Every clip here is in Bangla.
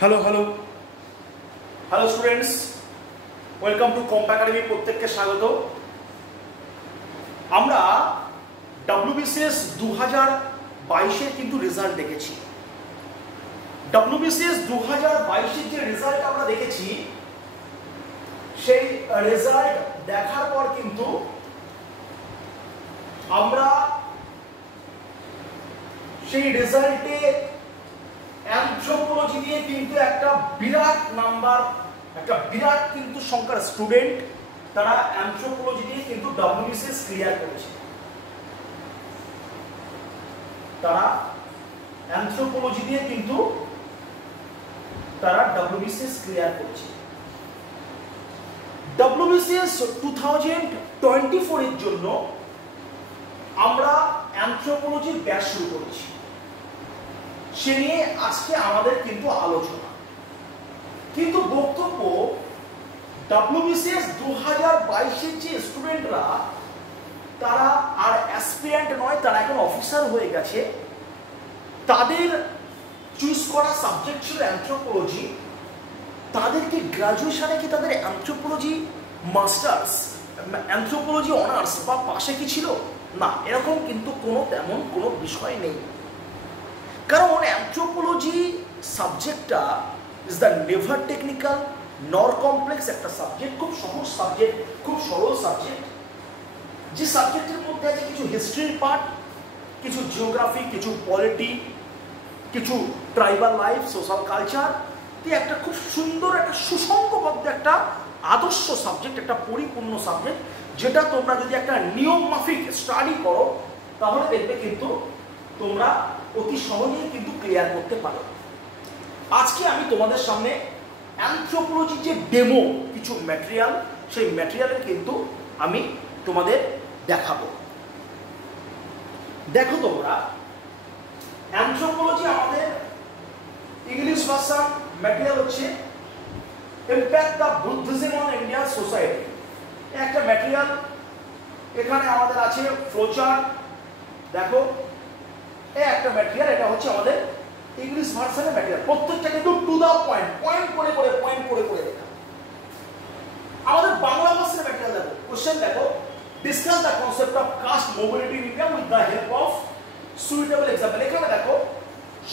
Hello hello hello students, welcome to কম্পা একাডেমি। প্রত্যেককে স্বাগত। আমরা ডব্লিউবিসিএস 2022-এর কিন্তু রেজাল্ট দেখেছি। ডব্লিউবিসিএস 2022-এর যে রেজাল্ট আমরা দেখেছি, সেই রেজাল্ট দেখার পর কিন্তু আমরা সেই রেজাল্টে অ্যানথ্রোপোলজি দিয়ে কিন্তু একটা বিরাট নাম্বার, একটা বিরাট কিন্তু সংখ্যার স্টুডেন্ট তারা অ্যানথ্রোপোলজি দিয়ে কিন্তু ডব্লিউবিসিএস ক্লিয়ার করেছে। তারা অ্যানথ্রোপোলজি দিয়ে কিন্তু তারা ডব্লিউবিসিএস ক্লিয়ার করেছে। ডব্লিউবিসিএস 2024 এর জন্য আমরা অ্যানথ্রোপোলজির ব্যাচ শুরু করেছি। সে নিয়ে আজকে আমাদের কিন্তু আলোচনা, কিন্তু বক্তব্য ডব্লিউবিসিএস 2022-এর যে স্টুডেন্টরা তারা আর অ্যাসপিরেন্ট নয়, তারা এখন অফিসার হয়ে গেছে। তাদের চুজ করা সাবজেক্ট ছিল অ্যানথ্রোপোলজি। তাদেরকে গ্রাজুয়েশনে কি তাদের অ্যানথ্রোপোলজি মাস্টার্স, অ্যানথ্রোপোলজি অনার্স বা পাশে কি ছিল? না, এরকম কিন্তু তেমন কোনো বিষয় নেই। কারণ অ্যানথ্রোপোলজি সাবজেক্টটা ইজ দ্য নেভার টেকনিক্যাল নর কমপ্লেক্স একটা সাবজেক্ট, খুব সহজ সাবজেক্ট, খুব সরল সাবজেক্ট। যে সাবজেক্টের মধ্যে আছে কিছু হিস্ট্রির পার্ট, কিছু জিওগ্রাফি, কিছু পলিটি, কিছু ট্রাইবাল লাইফ, সোশ্যাল কালচার, একটা খুব সুন্দর একটা সুসংবদ্ধ একটা আদর্শ সাবজেক্ট, একটা পরিপূর্ণ সাবজেক্ট, যেটা তোমরা যদি একটা নিয়ম মাফিক স্টাডি করো তাহলে দেখবে কিন্তু তোমরা অতি সহজেই কিন্তু ক্লিয়ার করতে পারো। আজকে আমি তোমাদের সামনে অ্যানথ্রোপোলজির যে ডেমো কিছু ম্যাটেরিয়াল, সেই ম্যাটেরিয়ালের কিন্তু আমি তোমাদের দেখাবো। দেখো তোমরা, অ্যানথ্রোপোলজি আমাদের ইংলিশ ভাষা ম্যাটেরিয়াল হচ্ছে impact of Buddhism on Indian society. একটা ম্যাটেরিয়াল, এখানে আমাদের আছে ফ্লোচার্ট। দেখো, একটা ম্যাটেরিয়াল, এটা হচ্ছে আমাদের ইংলিশ ভার্সনের ম্যাটেরিয়াল। প্রত্যেকটা কিন্তু টু দা পয়েন্ট, পয়েন্ট করে করে লেখা। আমাদের বাংলা ভার্সনের ম্যাটেরিয়াল দেখো, কোশ্চেন দেখো, discuss the concept of caste mobility in India with the help of suitable example. এখানে দেখো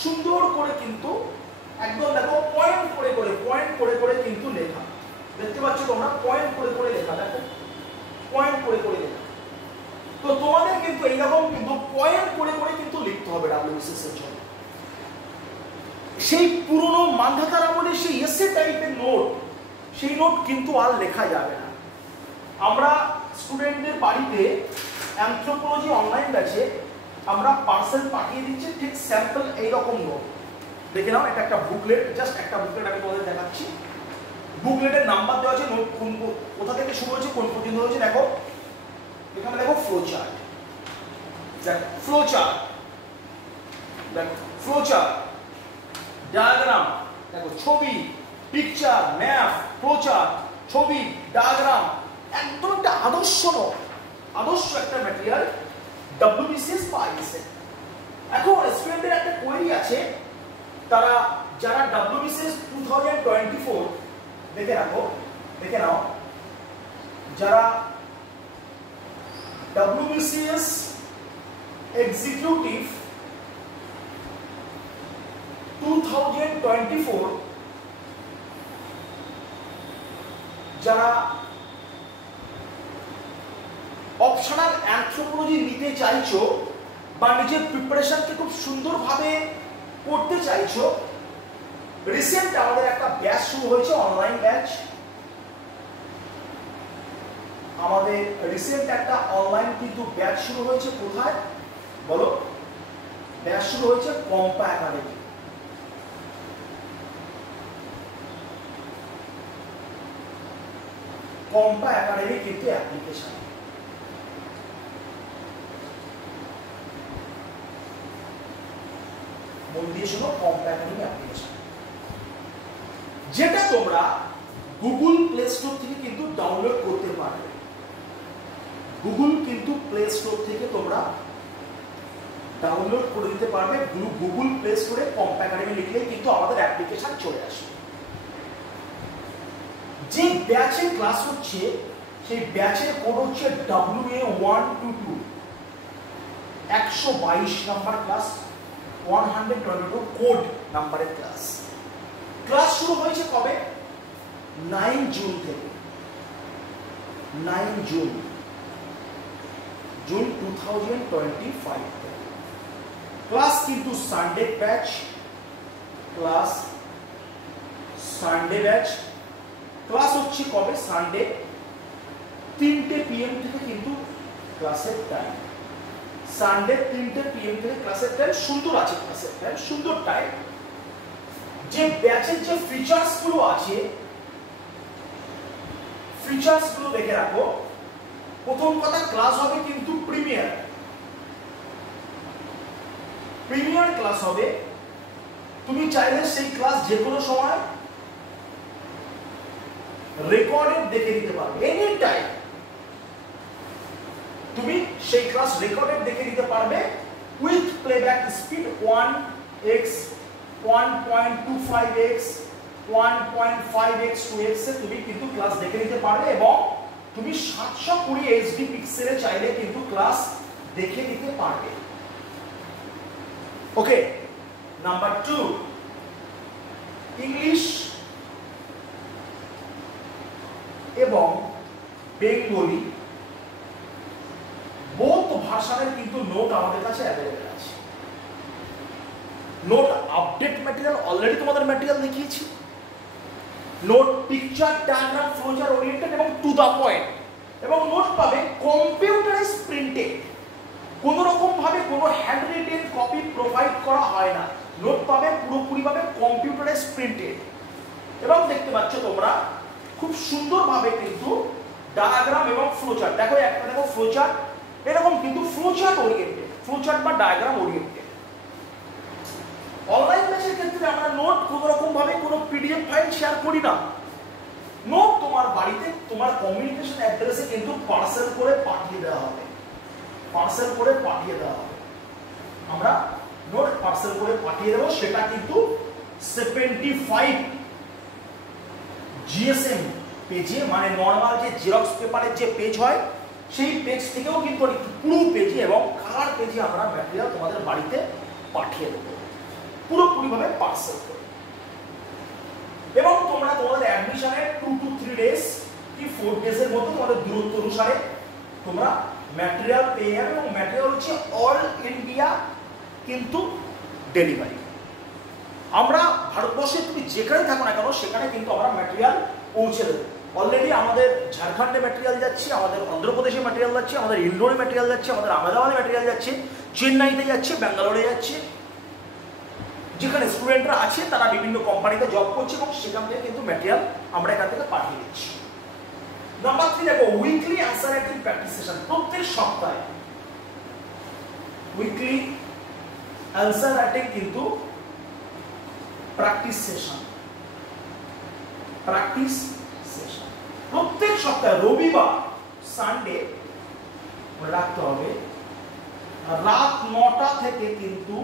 সুন্দর করে কিন্তু একদম দেখো পয়েন্ট করে কিন্তু লেখা। দেখতে পাচ্ছ তোমরা, পয়েন্ট করে লেখা। দেখো পয়েন্ট করে লেখা। তো তোমাদের কিন্তু এইরকম কিন্তু পয়েন্ট করে কিন্তু লিখতে হবে ডব্লিউবিসিএস এর জন্য। সেই পুরনো মান্ধাতার আমলের সেই এসে টাইপের নোট, সেই নোট কিন্তু আর লেখা যাবে না। আমরা স্টুডেন্টদের বাড়িতে অ্যানথ্রোপোলজি অনলাইন ব্যাচে আমরা পার্সেল পাঠিয়ে দিচ্ছি, ঠিক স্যাম্পল এইরকম নোট। দেখে নাও, এটা একটা বুকলেট, জাস্ট একটা বুকলেট আমি তোমাদের দেখাচ্ছি। বুকলেটের নাম্বার দেওয়া আছে, নোট কোথা থেকে শুরু হয়েছে, কোন পর্যন্ত হয়েছে। দেখো এখানে দেখো ফ্লোচার্ট, দেখো ফ্লোচার্ট, দেখো ফ্লোচার্ট, ডায়াগ্রাম, দেখো ছবি, পিকচার, ম্যাপ, ফ্লোচার্ট, ছবি, ডায়াগ্রাম, একদম একটা আদর্শ একটা ম্যাটেরিয়াল ডব্লিউবিসিএস পাইছে। এখন স্টুডেন্টদের একটা কোয়েরি আছে, তারা যারা ডব্লিউবিসিএস 2024 দেখে নাও, যারা ডব্লিউবিসিএস এক্সিকিউটিভ 2024 যারা অপশনাল অ্যানথ্রোপোলজি নিতে চাইছো বা নিজের প্রিপারেশনকে খুব সুন্দরভাবে করতে চাইছো, রিসেন্ট আমাদের একটা ব্যাচ শুরু হয়েছে, অনলাইন ব্যাচ। আমাদের রিসেন্ট একটা অনলাইন কিন্তু ব্যাচ শুরু হয়েছে। কোথায় বলো? ব্যাচ শুরু হয়েছে কম্পা একাডেমি। কম্পা একাডেমি কিন্তু অ্যাপ্লিকেশন। মন দিয়ে শোনো, কম্পা একাডেমি অ্যাপ্লিকেশন, যেটা তোমরা গুগল প্লে স্টোর থেকে কিন্তু ডাউনলোড করতে পারবে। গুগল কিন্তু প্লে স্টোর থেকে তোমরা ডাউনলোড করে দিতে পারবে। গুগল প্লে স্টোরে কম্প একাডেমি লিখলেই কিন্তু আমাদের অ্যাপ্লিকেশন চলে আসে। যে ব্যাচের ক্লাস হচ্ছে সেই ব্যাচের কোড হচ্ছে WA122, 122 নাম্বার ক্লাস, 122 কোড নাম্বারের ক্লাস। ক্লাস শুরু হয়েছে কবে? 9 জুন থেকে, 9 জুন 2025 থেকে। ক্লাস কিন্তু Sunday batch, class Sunday batch. Class হচ্ছে কবে? সানডে 3টে PM থেকে কিন্তু ক্লাসের টাইম, সানডে 3টে PM থেকে ক্লাসের টাইম। সুন্দর আছে ক্লাসের টাইম, সুন্দর টাইম। যে ব্যাচের যে ফিচার্স গুলো আছে, ফিচার্স গুলো দেখে রাখো। প্রথম কথা, ক্লাস হবে কিন্তু প্রিমিয়ার, প্রিমিয়ার ক্লাস হবে। তুমি চাইলে সেই ক্লাস যে কোনো সময় রেকর্ডেড দেখে নিতে পারবে, এনি টাইম তুমি সেই ক্লাস রেকর্ডেড দেখে নিতে পারবে with playback speed 1x, 1.25x, 1.5x, 2x এ তুমি কিন্তু ক্লাস দেখে নিতে পারবে। এবং তুমি 720 HD পিক্সেলে চাইলে কিন্তু ক্লাস দেখে নিতে পারবে। ওকে, নাম্বার 2, ইংলিশ এবং বেঙ্গলি বোথ ভাষার কিন্তু নোট আমাদের কাছে অ্যাভেলেবল আছে। নোট আপডেট ম্যাটেরিয়াল অলরেডি তোমাদের ম্যাটেরিয়াল দেখিয়েছি। নোট পিকচার, ডায়াগ্রাম, ফ্লোচার ওরিয়েন্টেড এবং টু দা পয়েন্ট। এবং নোট পাবে কম্পিউটারাইজ প্রিন্টেড, কোন রকম ভাবে কোনো হ্যান্ড রিটেন কপি প্রোভাইড করা হয় না। নোট পাবে পুরোপুরি ভাবে কম্পিউটারাইজ প্রিন্টেড। এবং দেখতে পাচ্ছ তোমরা খুব সুন্দরভাবে কিন্তু ডায়াগ্রাম এবং ফ্লোচার্ট। দেখো একটা দেখো ফ্লোচার্ট, এরকম কিন্তু ফ্লোচার্ট ওরিয়েন্টেড, ফ্লোচার্ট বা ডায়াগ্রাম ওরিয়েন্টেড। অনলাইন ব্যাচের ক্ষেত্রে আমরা নোট কোনো রকম ভাবে কোনো পিডিএফ ফাইল শেয়ার করি না। নোট তোমার বাড়িতে তোমার কমিউনিকেশন অ্যাড্রেসে কিন্তু পার্সেল করে পাঠিয়ে দেওয়া হবে, পার্সেল করে পাঠিয়ে দেওয়া হবে। আমরা নোট পার্সেল করে পাঠিয়ে দেবো। সেটা কিন্তু 75 GSM পেজে, মানে নর্মাল যে জেরক্স পেপারের যে পেজ হয় সেই পেজ থেকেও কিন্তু পুরো পেজে এবং কালার পেজে আমরা ম্যাটেরিয়াল তোমাদের বাড়িতে পাঠিয়ে দেবো পুরোপুরিভাবে পার্সেল করে। এবং তোমরা তোমাদের অ্যাডমিশনের 2 to 3 ডেজ কি 4 ডেজের মধ্যে তোমাদের দূরত্ব অনুসারে তোমরা ম্যাটেরিয়াল পেয়ে যাবে। এবং ম্যাটেরিয়াল হচ্ছে অল ইন্ডিয়া কিন্তু ডেলিভারি। আমরা ভারতবর্ষে তুমি যেখানে থাকো না কেন সেখানে কিন্তু আমরা ম্যাটেরিয়াল পৌঁছে দেবো। অলরেডি আমাদের ঝাড়খণ্ডে ম্যাটেরিয়াল যাচ্ছে, আমাদের অন্ধ্রপ্রদেশে ম্যাটেরিয়াল যাচ্ছে, আমাদের ইন্দোরে ম্যাটেরিয়াল যাচ্ছে, আমাদের আহমেদাবাদে ম্যাটেরিয়াল যাচ্ছে, চেন্নাইতে যাচ্ছে, ব্যাঙ্গালোরে যাচ্ছে। যেখানে স্টুডেন্টরা আছে তারা বিভিন্ন কোম্পানিতে জব করছে এবং সেখান থেকে কিন্তু ম্যাটেরিয়াল আমরা এখান থেকে পাঠিয়ে দিচ্ছি। নাম্বার 3 দেখো, weekly answer writing practice session. প্রত্যেক সপ্তাহে উইকলি অ্যান্সার রাইটিং কিন্তু প্র্যাকটিস সেশন, প্র্যাকটিস সেশন প্রত্যেক সপ্তাহে রবিবার, সানডে রাখতে হবে রাত 9টা থেকে কিন্তু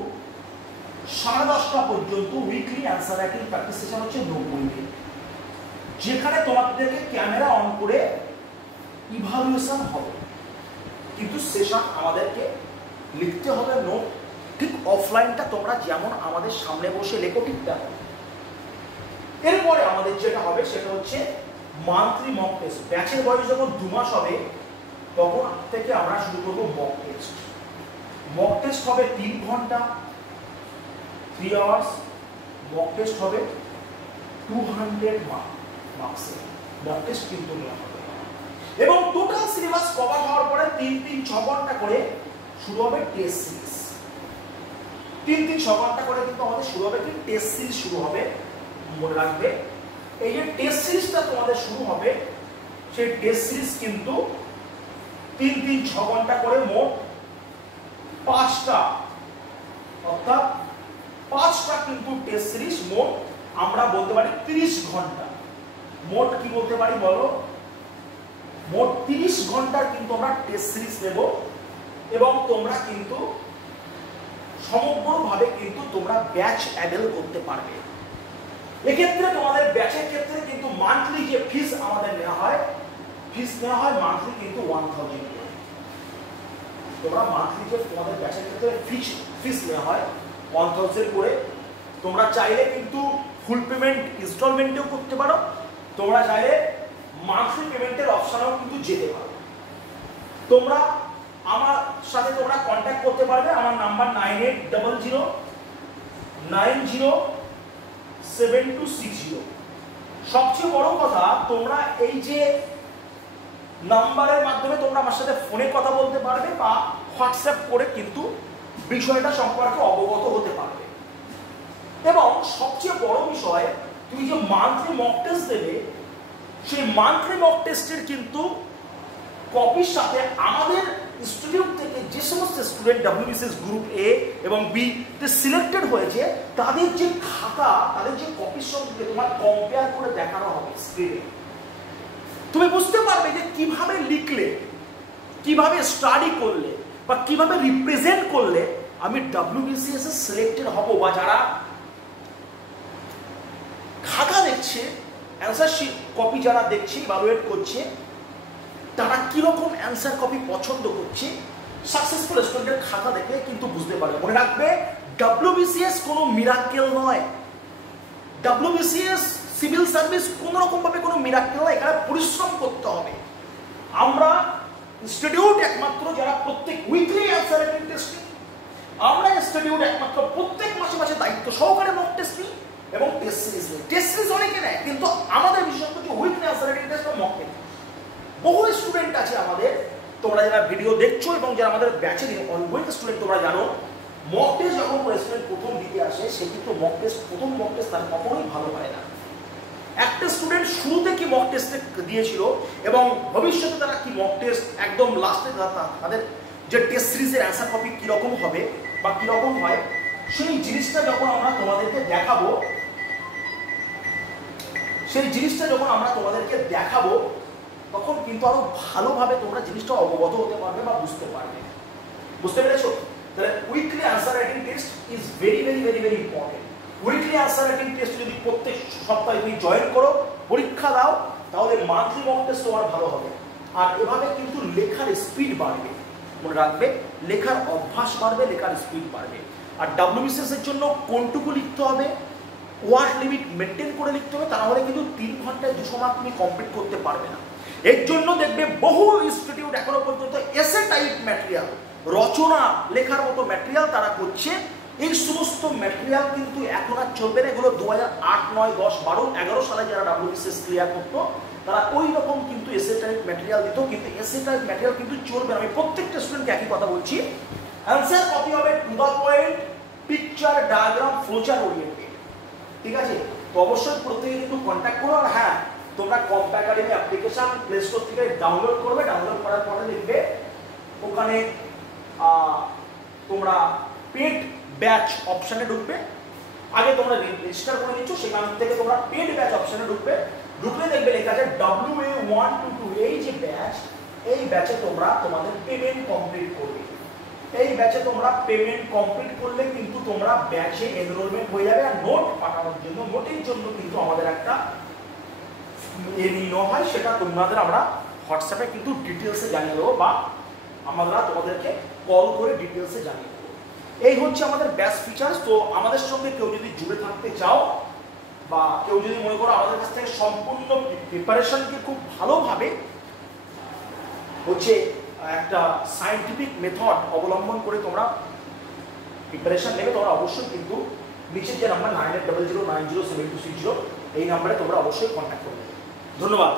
10:30 পর্যন্ত weekly answer writing practice session হচ্ছে 90 মিনিট, যেখানে তোমাদেরকে ক্যামেরা অন করে ইভালুয়েশন হবে। কিন্তু সেশন আমাদেরকে লিখতে হবে নোট, ঠিক অফলাইনটা তোমরা যেমন আমাদের সামনে বসে লেখো ঠিক তেমন। এরপরে আমাদের যেটা হবে সেটা হচ্ছে মান্থলি মক টেস্ট। ব্যাচের বয়স যখন 2 মাস হবে তখন থেকে আমরা শুরু করবো মক টেস্ট। মক টেস্ট হবে 3 ঘন্টা, 3 আওয়ার্স। মক টেস্ট হবে 200 মার্কসের মক টেস্ট কিন্তু নেওয়া হবে। এবং টোটাল সিলেবাস কভার হওয়ার পরে 3-6 ঘন্টা করে শুরু হবে টেস্ট সিরিজ। 3-6 ঘন্টা করে কিন্তু আমাদের শুরু হবে, কি টেস্ট সিরিজ শুরু হবে। মনে রাখবে এই যে টেস্ট সিরিজটা তোমাদের শুরু হবে, সেই টেস্ট সিরিজ কিন্তু 3-6 ঘন্টা করে মোট 5টা, অর্থাৎ 5টা কিন্তু টেস্ট সিরিজ। মোট আমরা বলতে পারি 30 ঘন্টা। মোট কি বলতে পারি বলো? মোট 30 ঘন্টার কিন্তু আমরা টেস্ট সিরিজ নেব। এবং তোমরা কিন্তু সমগ্রভাবে কিন্তু তোমরা ব্যাচ অ্যাভেল করতে পারবে। এক্ষেত্রে তোমাদের ব্যাচের ক্ষেত্রে কিন্তু মান্থলি যে ফিস আমাদের নেওয়া হয় মান্থলি কিন্তু 1000 করে। তোমরা মান্থলি যে তোমাদের ব্যাচের ক্ষেত্রে ফিস নেওয়া হয় 1000 করে। তোমরা চাইলে কিন্তু ফুল পেমেন্ট ইনস্টলমেন্টেও করতে পারো, তোমরা চাইলে মান্থলি পেমেন্টের অপশনেও কিন্তু যেতে পারো। তোমরা আমার সাথে তোমরা কন্ট্যাক্ট করতে পারবে, আমার নাম্বার 9800907260। সবচেয়ে বড় কথা, তোমরা এই যে নাম্বারের মাধ্যমে তোমরা আমার সাথে ফোনে কথা বলতে পারবে বা হোয়াটসঅ্যাপ করে কিন্তু বিষয়টা সম্পর্কে অবগত হতে পারবে। এবং সবচেয়ে বড় বিষয়, তুমি যে মান্থলি মক টেস্ট দেবে, সেই মান্থলি মক টেস্টের কিন্তু কপির সাথে আমাদের ইনস্টিটিউট থেকে যে সমস্ত স্টুডেন্ট WBCS গ্রুপ এ এবং বি তে সিলেক্টেড হয়েছে, তাদের যে খাতা, তাদের যে কপির সঙ্গে তোমার কম্পেয়ার করে দেখানো হবে স্ক্রিনে। তুমি বুঝতে পারবে যে কিভাবে লিখলে, কিভাবে স্টাডি করলে বা কিভাবে রিপ্রেজেন্ট করলে আমি WBCS এ সিলেক্টেড হব, বা যারা খাতা দেখছে, অ্যান্সার কপি যারা দেখছে, ইভালুয়েট করছে, তারা কিরকম অ্যান্সার কপি পছন্দ করছে, সাকসেসফুল স্টুডেন্টের খাতা দেখে কিন্তু বুঝতে পারবে। মনে রাখবে, WBCS কোনো মিরাকেল নয়। WBCS সিভিল সার্ভিস কোন রকম ভাবে কোনো মিরাকেল নয়, এখানে পরিশ্রম করতে হবে। আমরা ইনস্টিটিউট একমাত্র যারা প্রত্যেক উইকলি অ্যান্সার রাইটিং টেস্ট নিই, আমরা ইনস্টিটিউট একমাত্র প্রত্যেক মাসে মাসে দায়িত্ব সহকারে মক টেস্ট নিই এবং টেস্ট সিরিজ নিই। টেস্ট সিরিজ অনেকে নেয়, কিন্তু আমাদের বিশেষত হচ্ছে উইকলি অ্যান্সার রাইটিং টেস্ট বা মক টেস্ট। বহু স্টুডেন্ট আছে আমাদের, তোমরা যারা ভিডিও দেখছো এবং যারা আমাদের ব্যাচে অনগোয়িং স্টুডেন্ট, তোমরা জানো মক টেস্ট যখন স্টুডেন্ট প্রথম দিতে আসে, সে কিন্তু প্রথম মক টেস্ট তার কখনোই ভালো হয় না। একটা স্টুডেন্ট শুরুতে কি মক টেস্ট দিয়েছিল এবং ভবিষ্যতে তারা কি মক টেস্ট একদম লাস্টে তাদের যে টেস্ট সিরিজের অ্যান্সার কপি কিরকম হবে বা কিরকম হয়, সেই জিনিসটা যখন আমরা তোমাদেরকে দেখাবো, তখন কিন্তু আরো ভালোভাবে তোমরা জিনিসটা অবগত হতে পারবে বা বুঝতে পারবে। বুঝতে পেরেছো? তাহলে weekly answer writing test is very very very very important. Weekly answer writing test যদি প্রত্যেক সপ্তাহে তুমি জয়েন করো, পরীক্ষা দাও, তাহলে মান্থলি মক টেস্ট তোমার ভালো হবে। আর এভাবে কিন্তু লেখার স্পিড বাড়বে। মনে রাখবে, লেখার অভ্যাস বাড়বে, লেখার স্পিড বাড়বে। আর WBCS এর জন্য কোনটুকু লিখতে হবে, ওয়ার্ড লিমিট মেনটেন করে লিখতে হবে, তা নাহলে কিন্তু 3 ঘন্টায় 200 মার্ক তুমি কমপ্লিট করতে পারবে না। এর জন্য দেখবে বহু ইনস্টিটিউট এখনো পর্যন্ত এসে টাইপ ম্যাটেরিয়াল, রচনা লেখার মতো ম্যাটেরিয়াল তারা করছে। এই সমস্ত ম্যাটেরিয়াল কিন্তু এখন আর চলবে না। এগুলো 2008, 9, 10, 12, 11 সালে যারা WBCS ক্লিয়ার করতো, তারা ওই রকম কিন্তু এসে টাইপ ম্যাটেরিয়াল দিত, কিন্তু এসে টাইপ ম্যাটেরিয়াল কিন্তু চলবে না। আমি প্রত্যেকটা স্টুডেন্টকে একই কথা বলছি, অ্যান্সার কপি হবে to the point, picture, diagram, ফ্লোচার oriented. ঠিক আছে? তো অবশ্যই প্রত্যেকে কিন্তু কন্ট্যাক্ট করো। আর হ্যাঁ, তোমরা comp academy application play store থেকে ডাউনলোড করবে। ডাউনলোড করার পরে দেখবে ওখানে তোমরা পেড ব্যাচ অপশনে ঢুকবে। আগে তোমরা রেজিস্টার করে নিচ্ছ, সেখান থেকে তোমরা পেড ব্যাচ অপশনে ঢুকবে। ঢুকলে দেখবে লেখা আছে WA122, এই যে ব্যাচ, এই ব্যাচে তোমরা তোমাদের পেমেন্ট কমপ্লিট করবে। এই ব্যাচে তোমরা পেমেন্ট কমপ্লিট করলে কিন্তু তোমরা ব্যাচে এনরোলমেন্ট হয়ে যাবে। আর নোট পাঠানোর জন্য, নোটের জন্য কিন্তু আমাদের একটা হয়, সেটা তোমাদের আমরা হোয়াটসঅ্যাপে কিন্তু ডিটেলসে জানিয়ে দেবো, বা আমরা তোমাদেরকে কল করে ডিটেলসে জানিয়ে দেবো। এই হচ্ছে আমাদের ব্যাচ ফিচার্স। তো আমাদের সঙ্গে কেউ যদি জুড়ে থাকতে চাও, বা কেউ যদি মনে করো আমাদের কাছ থেকে সম্পূর্ণ প্রিপারেশনকে খুব ভালোভাবে হচ্ছে একটা সায়েন্টিফিক মেথড অবলম্বন করে তোমরা প্রিপারেশন নেবে, তোমরা অবশ্যই কিন্তু নিচের যে নাম্বার 9800907260, এই নাম্বারে তোমরা অবশ্যই কন্ট্যাক্ট করবে। ধন্যবাদ।